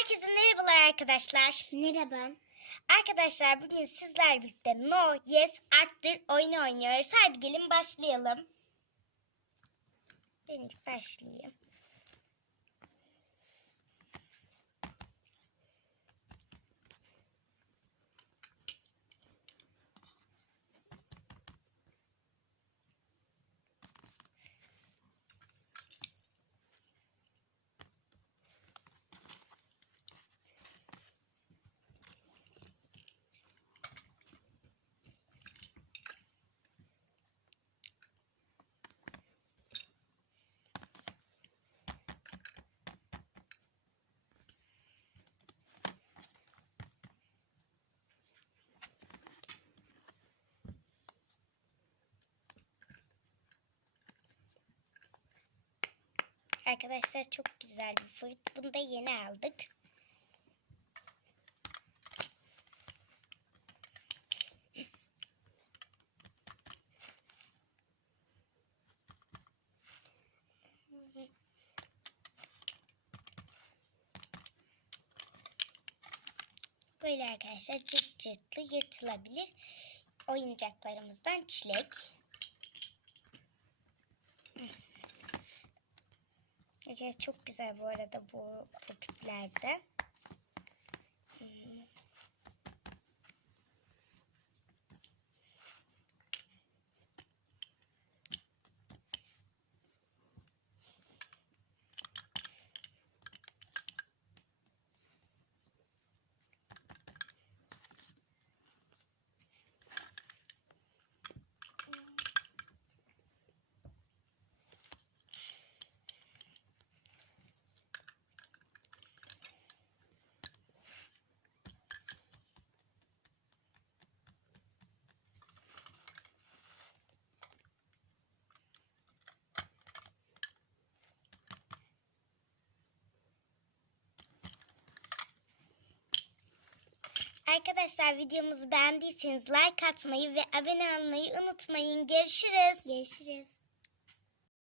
Herkese merhabalar arkadaşlar. Merhaba. Arkadaşlar bugün sizler birlikte No, Yes, Arttır oyunu oynuyoruz. Hadi gelin başlayalım. Ben ilk başlayayım. Arkadaşlar çok güzel bir fruit. Bunu da yeni aldık. Böyle arkadaşlar cırt cırtlı yırtılabilir oyuncaklarımızdan çilek. Çok güzel bu arada bu popitlerde. Arkadaşlar videomuzu beğendiyseniz like atmayı ve abone olmayı unutmayın. Görüşürüz. Görüşürüz.